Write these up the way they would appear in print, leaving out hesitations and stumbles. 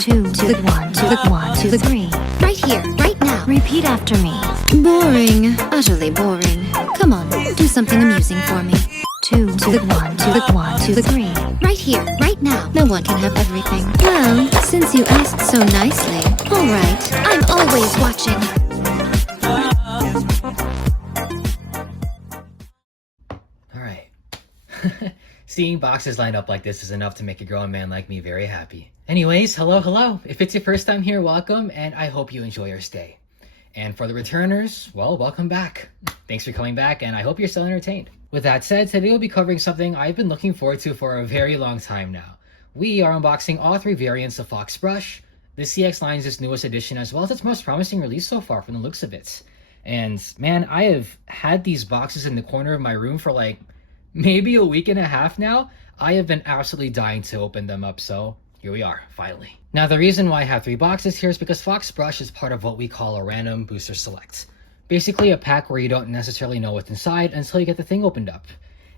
2 to the 1 to the 1 to the 3. Right here, right now. Repeat after me. Boring. Utterly boring. Come on, do something amusing for me. 2 to the 1 to the 1 to the 3. Right here, right now. No one can have everything. Well, since you asked so nicely. All right, I'm always watching. Alright. Seeing boxes lined up like this is enough to make a grown man like me very happy. Anyways, hello. If it's your first time here, welcome, and I hope you enjoy your stay. And for the returners, well, welcome back. Thanks for coming back, and I hope you're still entertained. With that said, today we'll be covering something I've been looking forward to for a very long time now. We are unboxing all three variants of Fox Brush, the CX line's newest edition, as well as its most promising release so far from the looks of it. And man, I have had these boxes in the corner of my room for like maybe a week and a half now. I have been absolutely dying to open them up, so here we are, finally. Now, the reason why I have three boxes here is because Fox Brush is part of what we call a random booster select. Basically a pack where you don't necessarily know what's inside until you get the thing opened up.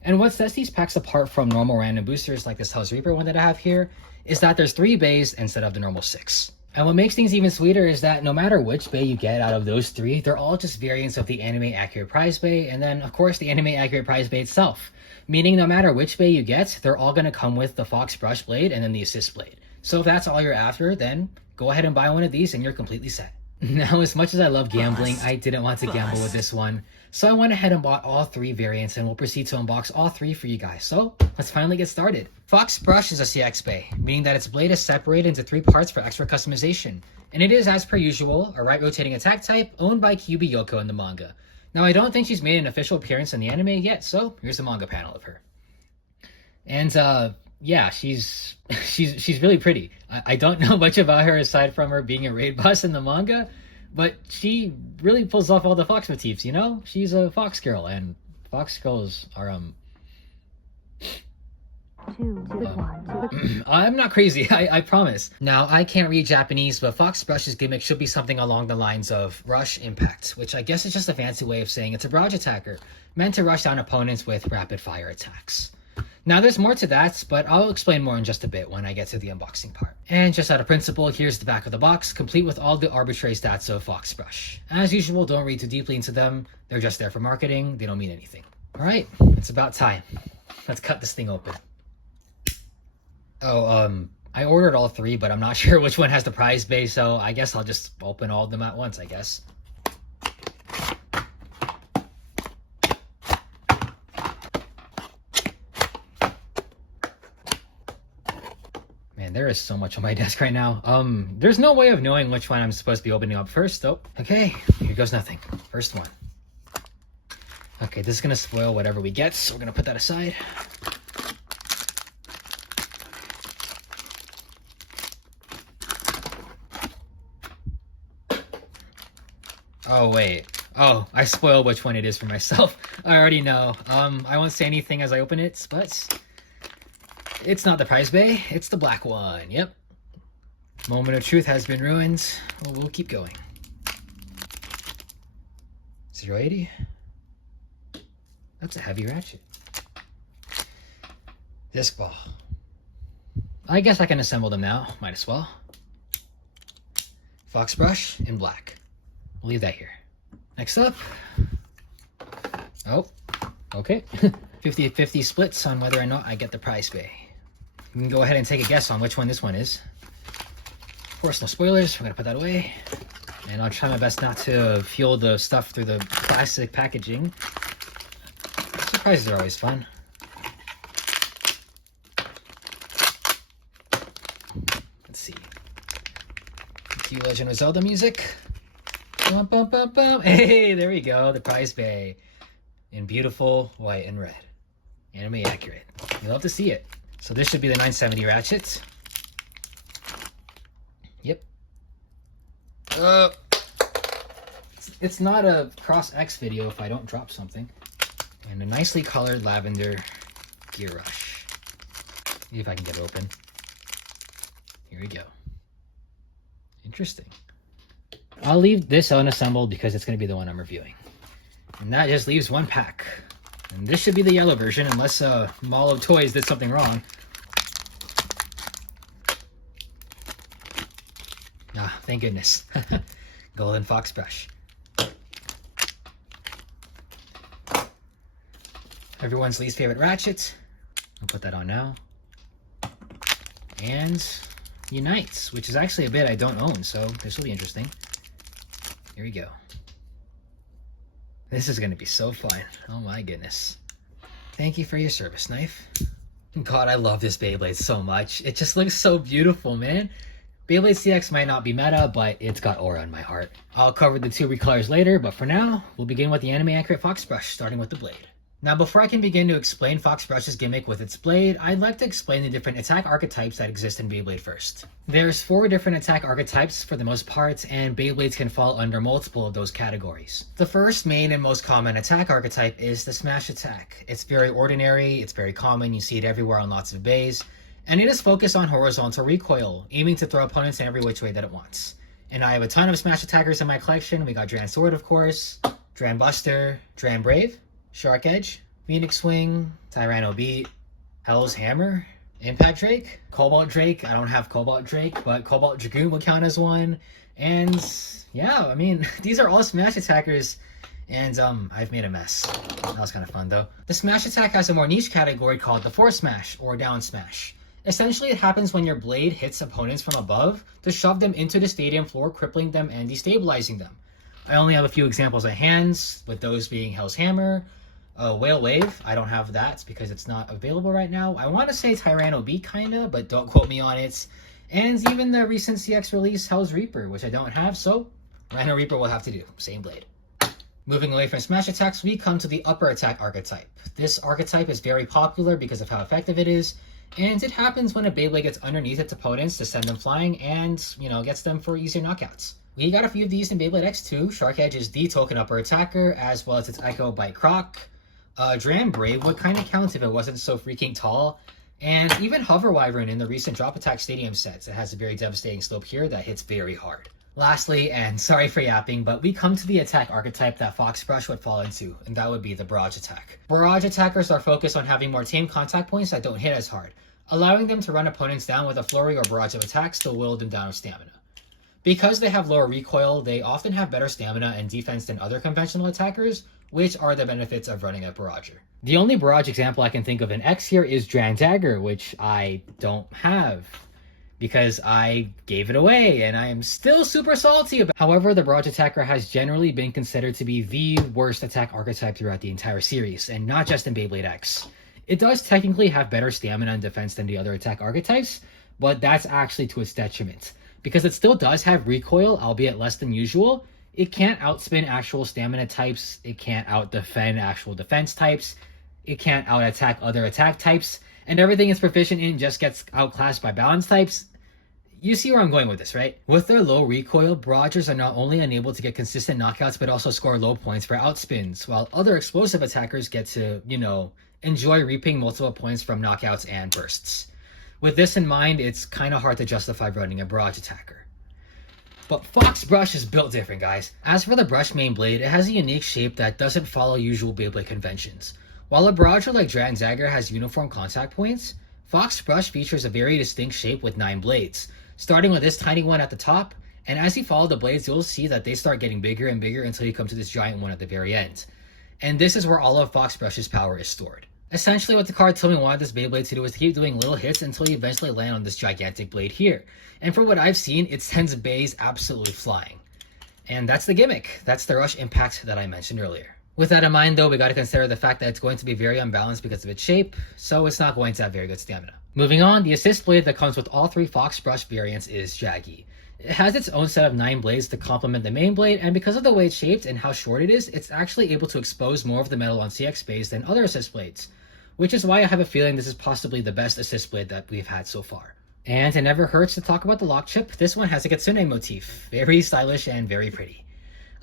And what sets these packs apart from normal random boosters like this Hell's Reaper one that I have here is that there's 3 bays instead of the normal 6. And what makes things even sweeter is that no matter which bay you get out of those 3, they're all just variants of the anime accurate prize bay, and then of course the anime accurate prize bay itself. Meaning no matter which bay you get, they're all going to come with the Fox Brush blade and then the assist blade. So if that's all you're after, then go ahead and buy one of these and you're completely set. Now, as much as I love gambling, I didn't want to gamble with this one. So I went ahead and bought all 3 variants, and we'll proceed to unbox all 3 for you guys. So let's finally get started. Fox Brush is a CX Bay, meaning that its blade is separated into 3 parts for extra customization. And it is, as per usual, a right rotating attack type owned by Kyubi Yoko in the manga. Now, I don't think she's made an official appearance in the anime yet, so here's a manga panel of her. And yeah, she's really pretty. I don't know much about her aside from her being a raid boss in the manga, but she really pulls off all the Fox motifs, you know? She's a Fox girl, and Fox girls are, 2 to the 1 to the 3. I'm not crazy, I promise. Now, I can't read Japanese, but Fox Brush's gimmick should be something along the lines of Rush Impact, which I guess is just a fancy way of saying it's a barrage attacker, meant to rush down opponents with rapid fire attacks. Now, there's more to that, but I'll explain more in just a bit when I get to the unboxing part. And just out of principle, here's the back of the box, complete with all the arbitrary stats of Fox Brush. As usual, don't read too deeply into them. They're just there for marketing. They don't mean anything. All right, it's about time. Let's cut this thing open. Oh, I ordered all 3, but I'm not sure which one has the prize bay, so I guess I'll just open all of them at once, I guess. Man, there is so much on my desk right now. There's no way of knowing which one I'm supposed to be opening up first, though. Okay, here goes nothing. First one. Okay, this is gonna spoil whatever we get, so we're gonna put that aside. Oh, wait. Oh, I spoiled which one it is for myself. I already know. I won't say anything as I open it, but it's not the prize bay, it's the black one. Yep. Moment of truth has been ruined. Well, we'll keep going. 080. That's a heavy ratchet. Disc ball. I guess I can assemble them now. Might as well. Fox Brush in black. We'll leave that here. Next up. Oh, okay. 50-50 splits on whether or not I get the prize bay. You can go ahead and take a guess on which one this one is. Of course, no spoilers. We're gonna put that away. And I'll try my best not to fuel the stuff through the plastic packaging. Surprises are always fun. Let's see. Cue Legend of Zelda music. Bum, bum, bum, bum. Hey, there we go. The prize bay in beautiful white and red. Anime accurate. You love to see it. So this should be the 970 Ratchet. Yep. It's not a Cross X video if I don't drop something. And a nicely colored lavender Gear Rush. See if I can get it open. Here we go. Interesting. I'll leave this unassembled because it's going to be the one I'm reviewing. And that just leaves one pack. And this should be the yellow version unless Mall of Toys did something wrong. Ah, thank goodness. Golden fox brush. Everyone's least favorite ratchet. I'll put that on now. And Unites, which is actually a bit I don't own, so this will be interesting. Here we go. This is gonna be so fun. Oh my goodness. Thank you for your service, knife. God, I love this Beyblade so much. It just looks so beautiful, man. Beyblade CX might not be meta, but it's got aura in my heart. I'll cover the two recolors later, but for now, we'll begin with the anime accurate fox brush, starting with the blade. Now, before I can begin to explain Fox Brush's gimmick with its blade, I'd like to explain the different attack archetypes that exist in Beyblade first. There's 4 different attack archetypes for the most part, and Beyblades can fall under multiple of those categories. The first main and most common attack archetype is the Smash Attack. It's very ordinary, it's very common, you see it everywhere on lots of bays, and it is focused on horizontal recoil, aiming to throw opponents in every which way that it wants. And I have a ton of Smash Attackers in my collection. We got Dran Sword, of course, Dran Buster, Dran Brave, Shark Edge, Phoenix Swing, Tyranno Beat, Hell's Hammer, Impact Drake, Cobalt Drake. I don't have Cobalt Drake, but Cobalt Dragoon would count as one. And yeah, I mean, these are all Smash Attackers, and I've made a mess. That was kind of fun though. The Smash Attack has a more niche category called the Force Smash, or Down Smash. Essentially, it happens when your blade hits opponents from above to shove them into the stadium floor, crippling them and destabilizing them. I only have a few examples at hand, with those being Hell's Hammer, Whale Wave. I don't have that because it's not available right now. I want to say Tyranno Beat kinda, but don't quote me on it. And even the recent CX release, Hell's Reaper, which I don't have, so Rhino Reaper will have to do. Same blade. Moving away from Smash Attacks, we come to the Upper Attack archetype. This archetype is very popular because of how effective it is, and it happens when a Beyblade gets underneath its opponents to send them flying and, gets them for easier knockouts. We got a few of these in Beyblade X2. Shark Edge is the token upper attacker, as well as its Echo by Croc. Dran Brave would kind of count if it wasn't so freaking tall. And even Hover Wyvern in the recent Drop Attack Stadium sets. It has a very devastating slope here that hits very hard. Lastly, and sorry for yapping, but we come to the attack archetype that Fox Brush would fall into, and that would be the Barrage Attack. Barrage Attackers are focused on having more tame contact points that don't hit as hard, allowing them to run opponents down with a flurry or barrage of attacks to whittle them down with stamina. Because they have lower recoil, they often have better stamina and defense than other conventional attackers, which are the benefits of running a Barrager. The only Barrage example I can think of in X here is Dran Dagger, which I don't have because I gave it away and I am still super salty about it. However, the Barrage Attacker has generally been considered to be the worst attack archetype throughout the entire series, and not just in Beyblade X. It does technically have better stamina and defense than the other attack archetypes, but that's actually to its detriment. Because it still does have recoil, albeit less than usual, it can't outspin actual stamina types, it can't outdefend actual defense types, it can't out-attack other attack types, and everything it's proficient in just gets outclassed by balance types. You see where I'm going with this, right? With their low recoil, Barragers are not only unable to get consistent knockouts, but also score low points for outspins, while other explosive attackers get to, enjoy reaping multiple points from knockouts and bursts. With this in mind, it's kind of hard to justify running a Barrage Attacker. But Fox Brush is built different, guys. As for the brush main blade, it has a unique shape that doesn't follow usual Beyblade conventions. While a Barrager like Dran Dagger has uniform contact points, Fox Brush features a very distinct shape with 9 blades, starting with this tiny one at the top, and as you follow the blades, you'll see that they start getting bigger and bigger until you come to this giant one at the very end. And this is where all of Fox Brush's power is stored. Essentially, what the card told me wanted this Beyblade to do is to keep doing little hits until you eventually land on this gigantic blade here. And for what I've seen, it sends Beys absolutely flying. And that's the gimmick. That's the rush impact that I mentioned earlier. With that in mind, though, we got to consider the fact that it's going to be very unbalanced because of its shape, so it's not going to have very good stamina. Moving on, the assist blade that comes with all 3 Fox Brush variants is Jaggy. It has its own set of 9 blades to complement the main blade, and because of the way it's shaped and how short it is, it's actually able to expose more of the metal on CX Beys than other assist blades, which is why I have a feeling this is possibly the best assist blade that we've had so far. And it never hurts to talk about the lock chip. This one has a Kitsune motif, very stylish and very pretty.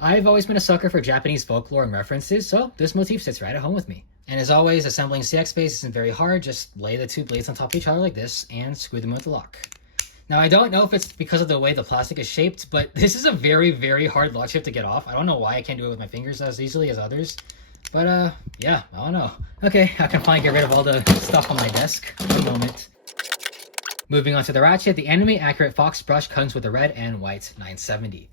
I've always been a sucker for Japanese folklore and references, so this motif sits right at home with me. And as always, assembling CX Beys isn't very hard. Just lay the 2 blades on top of each other like this and screw them with the lock. Now, I don't know if it's because of the way the plastic is shaped, but this is a very, very hard lock chip to get off. I don't know why I can't do it with my fingers as easily as others. But, yeah, I don't know. Okay, I can finally get rid of all the stuff on my desk. One moment. Moving on to the Ratchet, the anime accurate Fox brush comes with a red and white 970.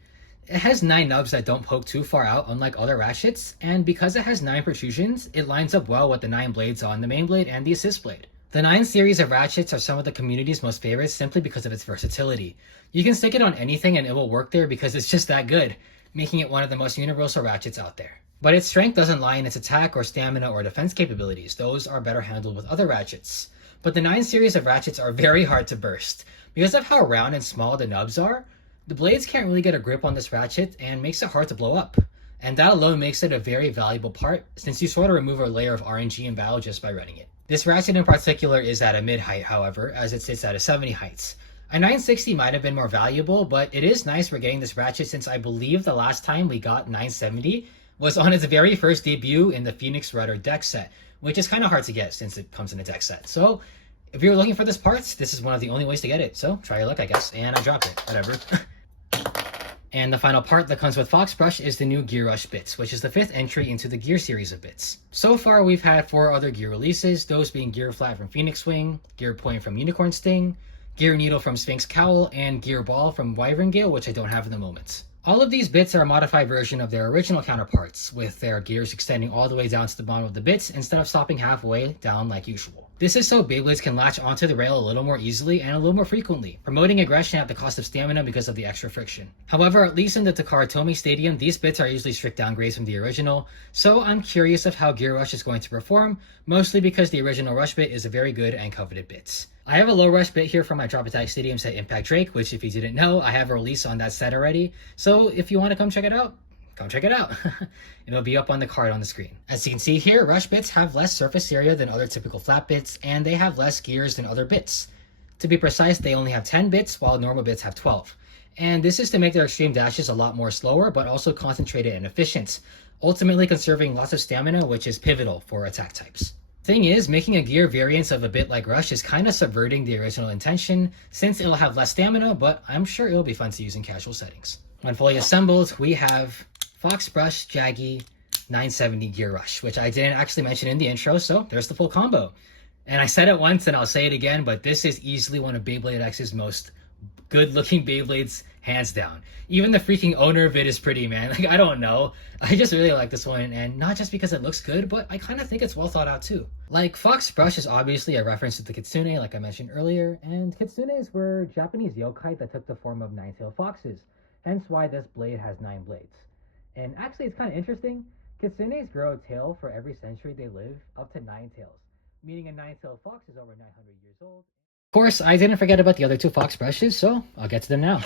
It has 9 nubs that don't poke too far out, unlike other Ratchets, and because it has 9 protrusions, it lines up well with the 9 blades on the main blade and the assist blade. The 9 series of Ratchets are some of the community's most favorites simply because of its versatility. You can stick it on anything and it will work there because it's just that good, making it one of the most universal Ratchets out there. But its strength doesn't lie in its attack or stamina or defense capabilities. Those are better handled with other Ratchets. But the 9 series of Ratchets are very hard to burst. Because of how round and small the nubs are, the blades can't really get a grip on this Ratchet and makes it hard to blow up. And that alone makes it a very valuable part, since you sort of remove a layer of RNG in battle just by running it. This Ratchet in particular is at a mid height, however, as it sits at a 70 heights. A 960 might have been more valuable, but it is nice we're getting this Ratchet since I believe the last time we got 970 was on its very first debut in the Phoenix Rudder deck set, which is kind of hard to get since it comes in a deck set. So if you're looking for this part, this is one of the only ways to get it. So try your luck, I guess. And I dropped it, whatever. And the final part that comes with Fox Brush is the new Gear Rush bits, which is the 5th entry into the Gear series of bits. So far, we've had 4 other Gear releases, those being Gear Flat from Phoenix Wing, Gear Point from Unicorn Sting, Gear Needle from Sphinx Cowl, and Gear Ball from Wyvern Gale, which I don't have in the moment. All of these bits are a modified version of their original counterparts, with their gears extending all the way down to the bottom of the bits instead of stopping halfway down like usual. This is so Beyblades can latch onto the rail a little more easily and a little more frequently, promoting aggression at the cost of stamina because of the extra friction. However, at least in the Takara Tomy Stadium, these bits are usually strict downgrades from the original, so I'm curious of how Gear Rush is going to perform, mostly because the original Rush bit is a very good and coveted bit. I have a low rush bit here from my Drop Attack Stadium set Impact Drake, which if you didn't know, I have a release on that set already, so if you want to come check it out, come check it out. It'll be up on the card on the screen. As you can see here, Rush bits have less surface area than other typical flat bits, and they have less gears than other bits. To be precise, they only have 10 bits, while normal bits have 12. And this is to make their extreme dashes a lot more slower, but also concentrated and efficient, ultimately conserving lots of stamina, which is pivotal for attack types. Thing is, making a gear variance of a bit like Rush is kind of subverting the original intention, since it'll have less stamina, but I'm sure it'll be fun to use in casual settings. When fully assembled, we have Fox Brush Jaggy 970 Gear Rush, which I didn't actually mention in the intro, so there's the full combo. And I said it once and I'll say it again, but this is easily one of Beyblade X's most good-looking Beyblades, hands down. Even the freaking owner of it is pretty, man. Like, I don't know. I just really like this one, and not just because it looks good, but I kind of think it's well thought out too. Like, Fox Brush is obviously a reference to the Kitsune, like I mentioned earlier, and Kitsunes were Japanese yokai that took the form of 9-tailed foxes, hence why this blade has 9 blades. And actually, it's kind of interesting. Kitsunes grow a tail for every century they live, up to 9 tails, meaning a 9-tailed fox is over 900 years old. Of course, I didn't forget about the other 2 Fox brushes, so I'll get to them now.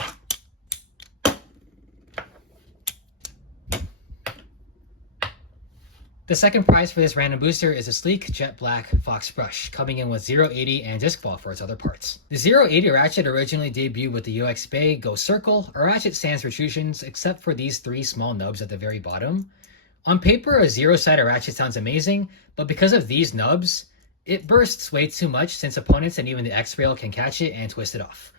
The second prize for this random booster is a sleek jet black Fox brush, coming in with 080 and disc ball for its other parts. The 080 Ratchet originally debuted with the CX Beys Go Circle, a Ratchet sans protrusions except for these 3 small nubs at the very bottom. On paper, a 0-sided Ratchet sounds amazing, but because of these nubs, it bursts way too much since opponents and even the X-Rail can catch it and twist it off.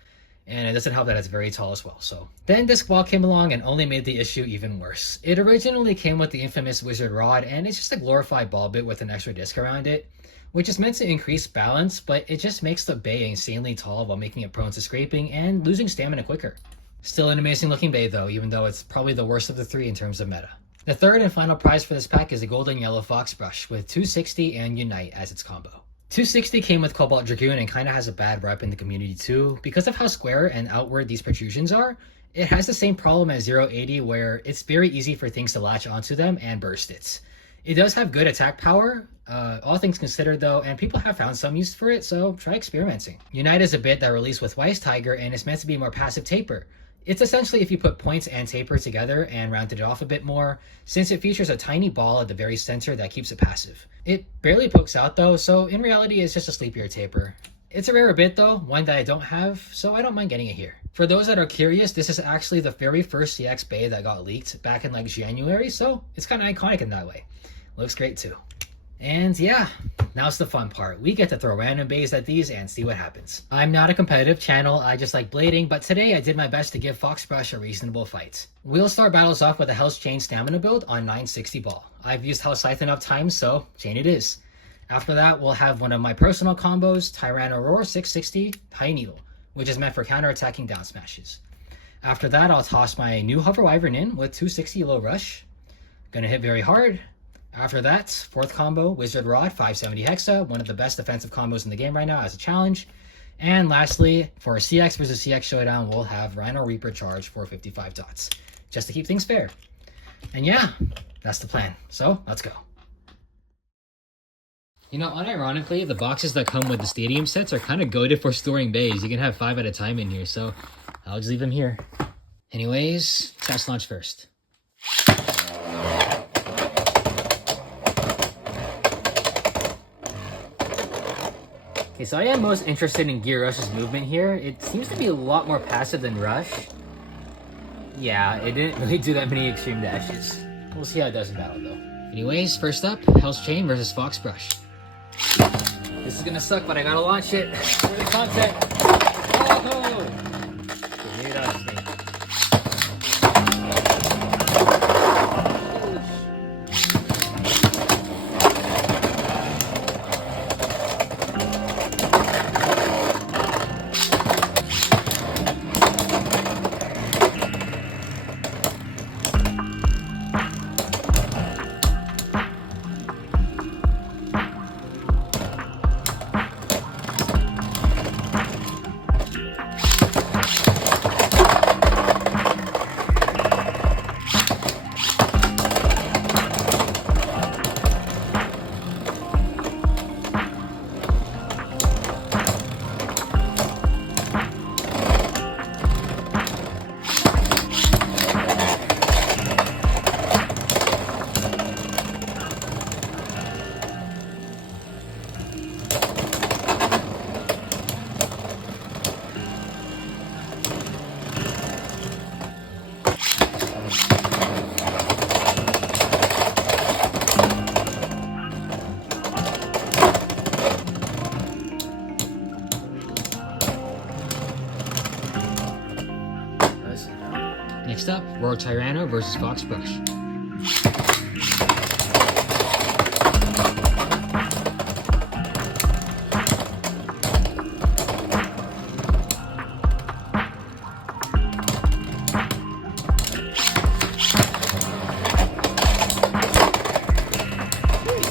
And it doesn't help that it's very tall as well, so. Then Disc Ball came along and only made the issue even worse. It originally came with the infamous Wizard Rod, and it's just a glorified ball bit with an extra disc around it, which is meant to increase balance, but it just makes the Bay insanely tall while making it prone to scraping and losing stamina quicker. Still an amazing looking Bay though, even though it's probably the worst of the 3 in terms of meta. The third and final prize for this pack is a golden yellow Fox brush with 260 and Unite as its combo. 260 came with Cobalt Dragoon and kind of has a bad rep in the community too. Because of how square and outward these protrusions are, it has the same problem as 080 where it's very easy for things to latch onto them and burst it. It does have good attack power, all things considered though, and people have found some use for it, so try experimenting. Unite is a bit that released with Wise Tiger and is meant to be more passive taper. It's essentially if you put points and taper together and rounded it off a bit more, since it features a tiny ball at the very center that keeps it passive. It barely pokes out though, so in reality it's just a sleepier taper. It's a rare bit though, one that I don't have, so I don't mind getting it here. For those that are curious, this is actually the very first CX Bay that got leaked back in like January, so it's kind of iconic in that way. Looks great too. And yeah, now's the fun part. We get to throw random bays at these and see what happens. I'm not a competitive channel, I just like blading, but today I did my best to give Fox Brush a reasonable fight. We'll start battles off with a Hell's Chain stamina build on 960 ball. I've used Hell's Scythe enough times, so chain it is. After that, we'll have one of my personal combos, Tyranno Roar 660 High Needle, which is meant for counter-attacking down smashes. After that, I'll toss my new Hover Wyvern in with 260 Low Rush. Gonna hit very hard. After that, fourth combo, Wizard Rod 570 Hexa, one of the best defensive combos in the game right now as a challenge. And lastly, for a CX versus CX showdown, we'll have Rhino Reaper Charge for 55 dots, just to keep things fair. And yeah, that's the plan. So, let's go. You know, unironically, the boxes that come with the stadium sets are kind of goated for storing bays. You can have 5 at a time in here, so I'll just leave them here. Anyways, test launch first. Okay, so I am most interested in Gear Rush's movement here. It seems to be a lot more passive than Rush. Yeah, it didn't really do that many extreme dashes. We'll see how it does in battle, though. Anyways, first up, Hell's Chain versus Fox Brush. This is gonna suck, but I gotta launch it for the content. Oh! Okay, maybe that was me. Next up, Royal Tyranno versus Fox Brush.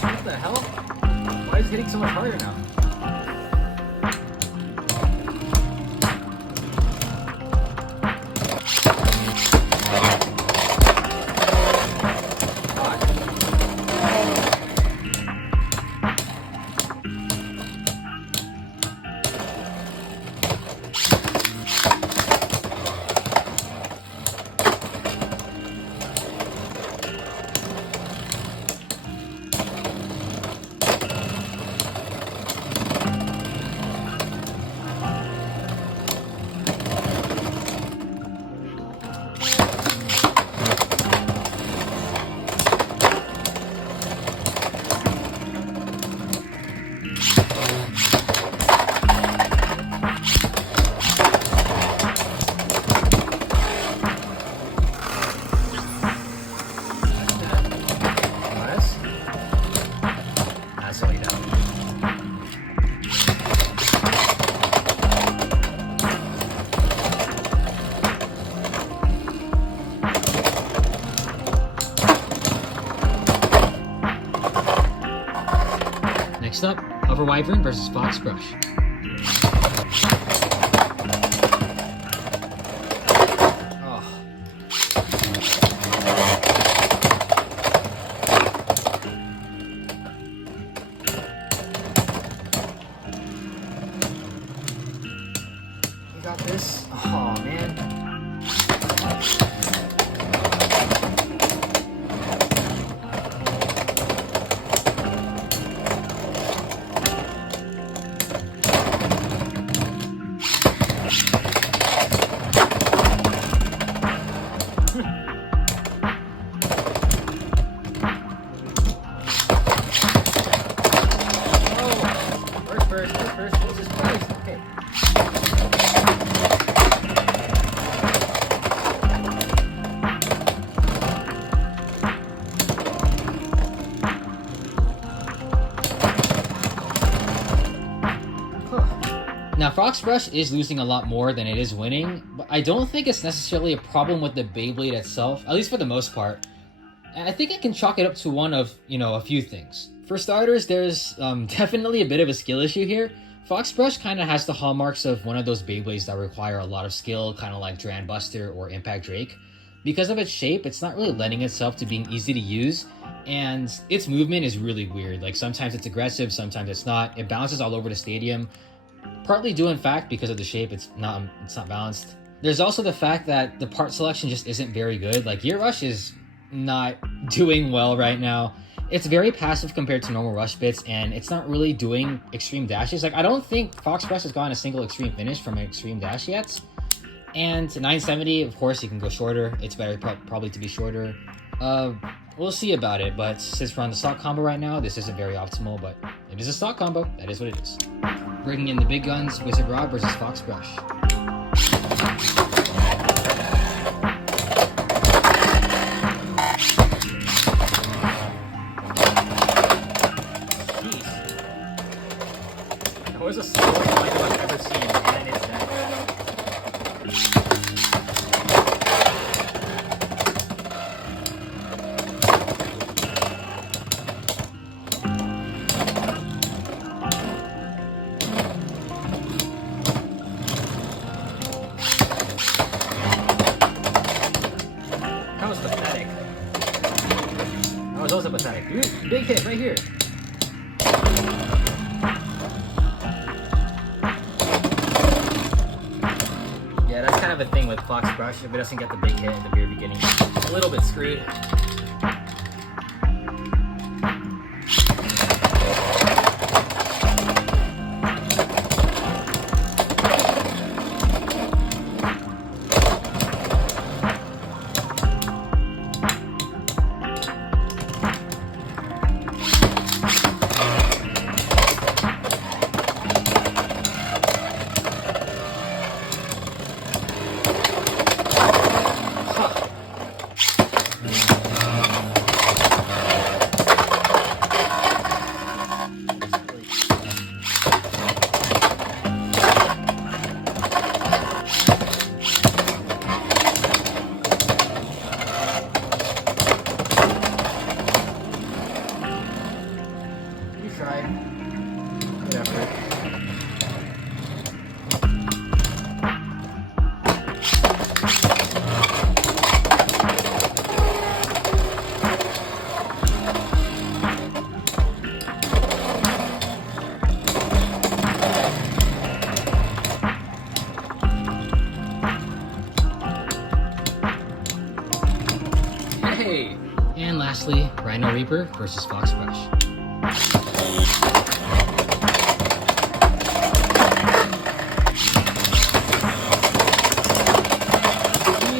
What the hell? Why is it hitting so much harder now? Next up, Hover Wyvern versus Fox Brush. You got this? Oh, man. First, Jesus Christ. Okay. Now, Fox Brush is losing a lot more than it is winning, but I don't think it's necessarily a problem with the Beyblade itself, at least for the most part. And I think I can chalk it up to one of, a few things. For starters, there's definitely a bit of a skill issue here. Fox Brush kind of has the hallmarks of one of those Beyblades that require a lot of skill, kind of like Dran Buster or Impact Drake. Because of its shape, it's not really lending itself to being easy to use, and its movement is really weird. Like, sometimes it's aggressive, sometimes it's not. It bounces all over the stadium. Partly due, in fact, because of the shape, it's not balanced. There's also the fact that the part selection just isn't very good. Like, Gear Rush is not doing well right now. It's very passive compared to normal rush bits, and it's not really doing extreme dashes. Like, I don't think Fox Brush has gotten a single extreme finish from an extreme dash yet. And 970, of course, you can go shorter. It's better probably to be shorter. We'll see about it, but since we're on the stock combo right now, this isn't very optimal, but it is a stock combo. That is what it is. Bringing in the big guns, Wizard Rod versus Fox Brush. That was the slowest windup I've ever seen, and it's that. That was pathetic. That was also pathetic. Ooh, big hit right here. Yeah, that's kind of a thing with Fox Brush. If it doesn't get the big hit at the very beginning, it's a little bit screwed. Hey! And lastly, Rhino Reaper versus Fox Brush.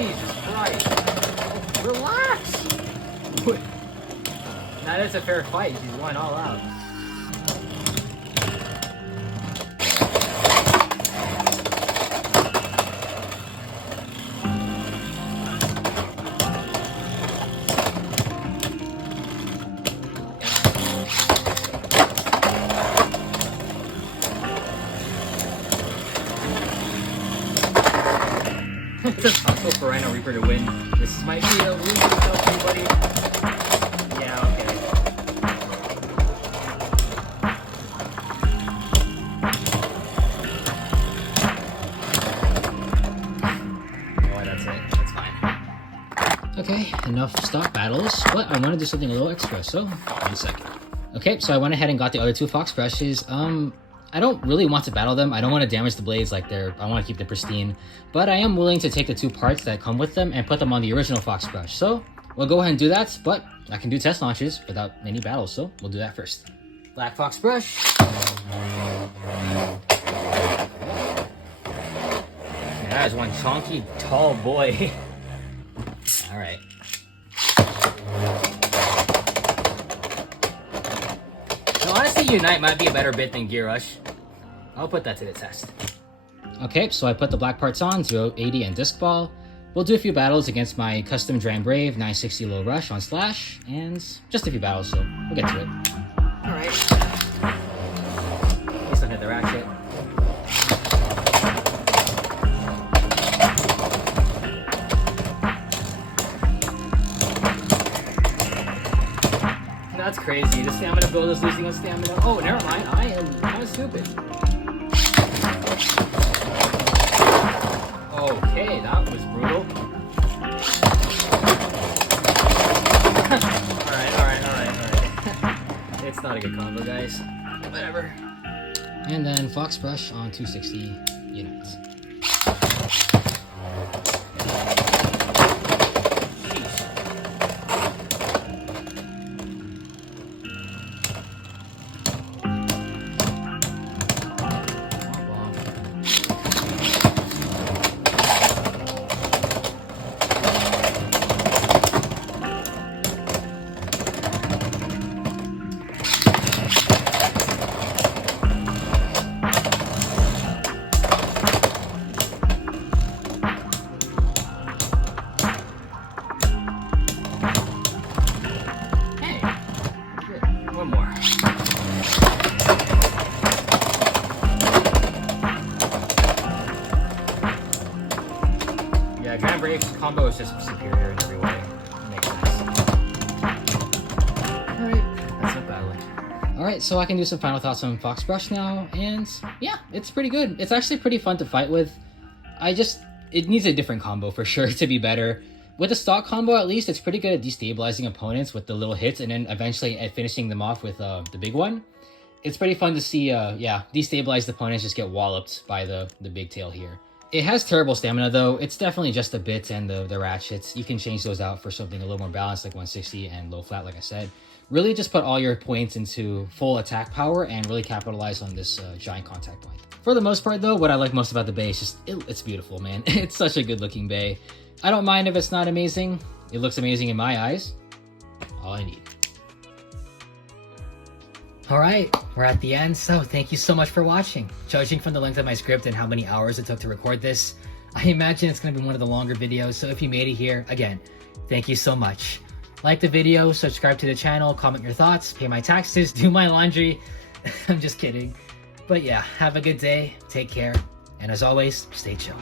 Jesus Christ! Relax! Now that's a fair fight. He's going all out. It's impossible for Rhino Reaper to win. This might be a lose for everybody. Yeah, okay. Oh, that's it. That's fine. Okay, enough stock battles, but I want to do something a little extra, so 1 second. Okay, so I went ahead and got the other two Fox Brushes. I don't really want to battle them. I don't want to damage the blades like I want to keep them pristine. But I am willing to take the two parts that come with them and put them on the original Fox Brush. So we'll go ahead and do that, but I can do test launches without any battles, so we'll do that first. Black Fox Brush. That is one chunky, tall boy. Alright. So honestly, Unite might be a better bit than Gear Rush. I'll put that to the test. Okay, so I put the black parts on, 080 and Disc Ball. We'll do a few battles against my custom Dran Brave 960 Low Rush on Slash, and just a few battles, so we'll get to it. Alright. At least I'll hit the Ratchet. Bill is losing on stamina. Oh, never mind. I am kind of stupid. Okay, that was brutal. Alright. It's not a good combo, guys. Whatever. And then Fox Brush on 260 units. Combo is just superior in every way. Makes sense. Alright, that's not bad. Alright, so I can do some final thoughts on Fox Brush now, and yeah, it's pretty good. It's actually pretty fun to fight with. It needs a different combo for sure to be better. With the stock combo, at least, it's pretty good at destabilizing opponents with the little hits and then eventually finishing them off with the big one. It's pretty fun to see, destabilized opponents just get walloped by the big tail here. It has terrible stamina though. It's definitely just the bits and the ratchets. You can change those out for something a little more balanced like 160 and low flat like I said. Really just put all your points into full attack power and really capitalize on this giant contact point. For the most part though, what I like most about the Bey is just, it's beautiful, man. It's such a good looking Bey. I don't mind if it's not amazing. It looks amazing in my eyes. All I need. Alright, we're at the end, so thank you so much for watching. Judging from the length of my script and how many hours it took to record this, I imagine it's going to be one of the longer videos, so if you made it here, again, thank you so much. Like the video, subscribe to the channel, comment your thoughts, pay my taxes, do my laundry. I'm just kidding. But yeah, have a good day, take care, and as always, stay chill.